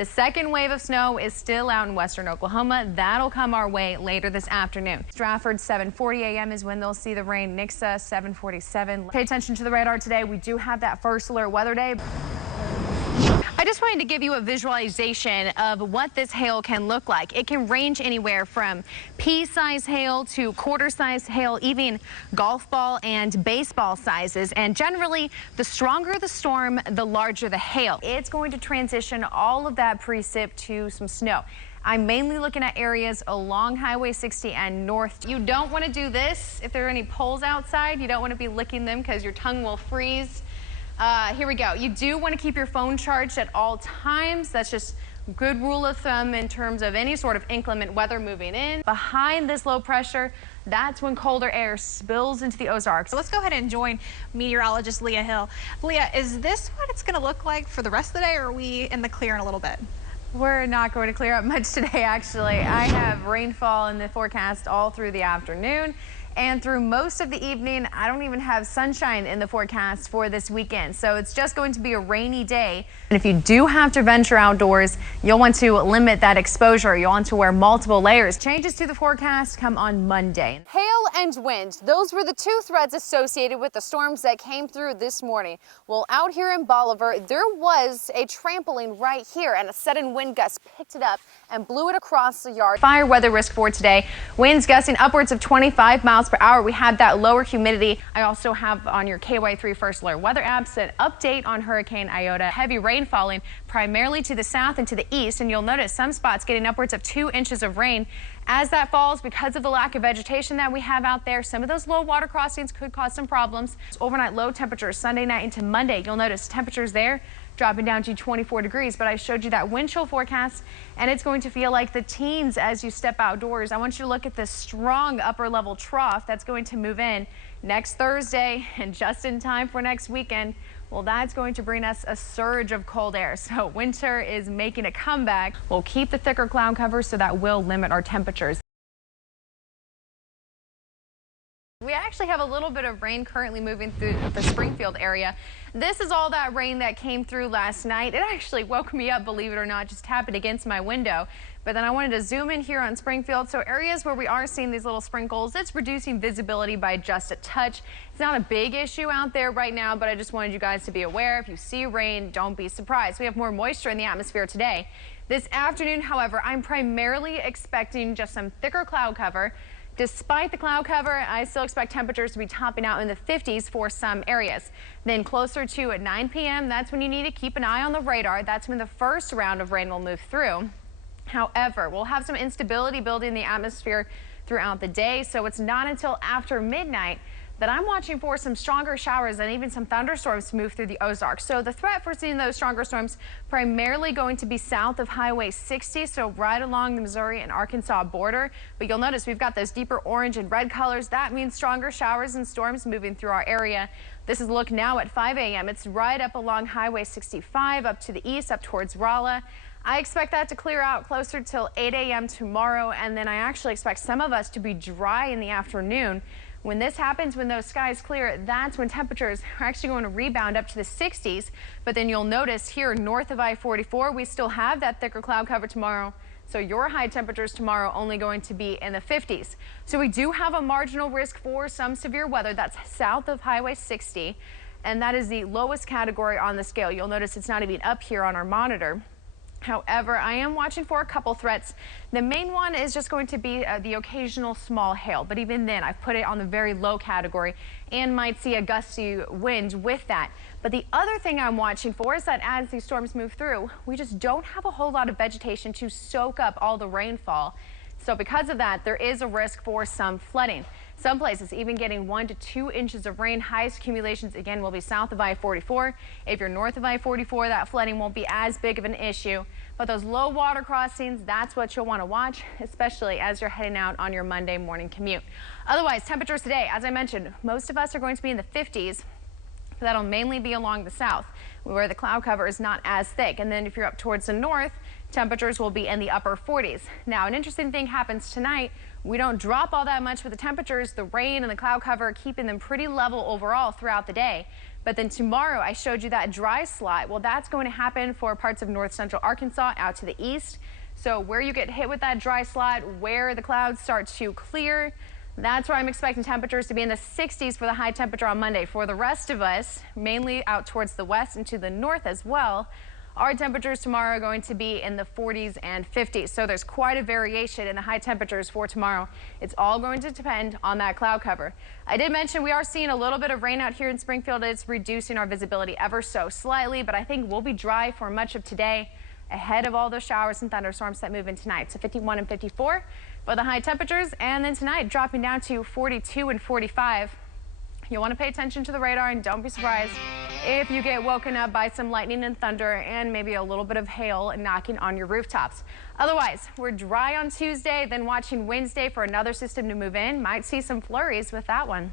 The second wave of snow is still out in western Oklahoma. That'll come our way later this afternoon. Stratford, 7:40 a.m. is when they'll see the rain. Nixa, 7:47. Pay attention to the radar today. We do have that first alert weather day. I just wanted to give you a visualization of what this hail can look like. It can range anywhere from pea-sized hail to quarter-sized hail, even golf ball and baseball sizes. And generally, the stronger the storm, the larger the hail. It's going to transition all of that precip to some snow. I'm mainly looking at areas along Highway 60 and north. You don't want to do this if there are any poles outside. You don't want to be licking them because your tongue will freeze. Here we go. You do want to keep your phone charged at all times. That's just a good rule of thumb in terms of any sort of inclement weather moving in. Behind this low pressure, that's when colder air spills into the Ozarks. So let's go ahead and join meteorologist Leah Hill. Leah, is this what it's going to look like for the rest of the day, or are we in the clear in a little bit? We're not going to clear up much today, actually. I have rainfall in the forecast all through the afternoon. And through most of the evening, I don't even have sunshine in the forecast for this weekend. So it's just going to be a rainy day. And if you do have to venture outdoors, you'll want to limit that exposure. You'll want to wear multiple layers. Changes to the forecast come on Monday. Hail and wind, those were the two threats associated with the storms that came through this morning. Well, out here in Bolivar, there was a trampoline right here, and a sudden wind gust picked it up and blew it across the yard. Fire weather risk for today. Winds gusting upwards of 25 miles per hour. We have that lower humidity. I also have on your KY3 First Alert Weather apps an update on Hurricane Iota. Heavy rain falling primarily to the south and to the east, and you'll notice some spots getting upwards of 2 inches of rain. As that falls, because of the lack of vegetation that we have out there, some of those low water crossings could cause some problems. Overnight low temperatures Sunday night into Monday. You'll notice temperatures there dropping down to 24 degrees, but I showed you that wind chill forecast, and it's going to feel like the teens as you step outdoors. I want you to look at this strong upper level trough that's going to move in next Thursday and just in time for next weekend. Well, that's going to bring us a surge of cold air. So winter is making a comeback. We'll keep the thicker cloud cover, so that will limit our temperatures. We actually have a little bit of rain currently moving through the Springfield area. This is all that rain that came through last night. It actually woke me up, believe it or not, just tapping against my window. But then I wanted to zoom in here on Springfield. So areas where we are seeing these little sprinkles, it's reducing visibility by just a touch. It's not a big issue out there right now, but I just wanted you guys to be aware. If you see rain, don't be surprised. We have more moisture in the atmosphere today. This afternoon, however, I'm primarily expecting just some thicker cloud cover. Despite the cloud cover, I still expect temperatures to be topping out in the 50s for some areas. Then closer to at 9 p.m., that's when you need to keep an eye on the radar. That's when the first round of rain will move through. However, we'll have some instability building in the atmosphere throughout the day, so it's not until after midnight that I'm watching for some stronger showers and even some thunderstorms to move through the Ozarks. So the threat for seeing those stronger storms primarily going to be south of Highway 60, so right along the Missouri and Arkansas border. But you'll notice we've got those deeper orange and red colors. That means stronger showers and storms moving through our area. This is a look now at 5 a.m. It's right up along Highway 65 up to the east, up towards Rolla. I expect that to clear out closer till 8 a.m. tomorrow, and then I actually expect some of us to be dry in the afternoon. When this happens, when those skies clear, that's when temperatures are actually going to rebound up to the 60s. But then you'll notice here north of I-44, we still have that thicker cloud cover tomorrow. So your high temperatures tomorrow only going to be in the 50s. So we do have a marginal risk for some severe weather. That's south of Highway 60, and that is the lowest category on the scale. You'll notice it's not even up here on our monitor. However, I am watching for a couple threats. The main one is just going to be the occasional small hail, but even then I've put it on the very low category and might see a gusty wind with that. But the other thing I'm watching for is that as these storms move through, we just don't have a whole lot of vegetation to soak up all the rainfall. So because of that, there is a risk for some flooding. Some places even getting 1 to 2 inches of rain. Highest accumulations again will be south of I-44. If you're north of I-44, that flooding won't be as big of an issue. But those low water crossings, that's what you'll want to watch, especially as you're heading out on your Monday morning commute. Otherwise, temperatures today, as I mentioned, most of us are going to be in the 50s. That'll mainly be along the south, where the cloud cover is not as thick. And then if you're up towards the north, temperatures will be in the upper 40s. Now, an interesting thing happens tonight. We don't drop all that much with the temperatures. The rain and the cloud cover are keeping them pretty level overall throughout the day. But then tomorrow I showed you that dry slot. Well, that's going to happen for parts of north central Arkansas out to the east. So where you get hit with that dry slot, where the clouds start to clear, that's where I'm expecting temperatures to be in the 60s for the high temperature on Monday. For the rest of us, mainly out towards the west and to the north as well, our temperatures tomorrow are going to be in the 40s and 50s. So there's quite a variation in the high temperatures for tomorrow. It's all going to depend on that cloud cover. I did mention we are seeing a little bit of rain out here in Springfield. It's reducing our visibility ever so slightly, but I think we'll be dry for much of today ahead of all those showers and thunderstorms that move in tonight. So 51 and 54 for the high temperatures, and then tonight dropping down to 42 and 45. You'll want to pay attention to the radar and don't be surprised if you get woken up by some lightning and thunder and maybe a little bit of hail knocking on your rooftops. Otherwise, we're dry on Tuesday, then watching Wednesday for another system to move in. Might see some flurries with that one.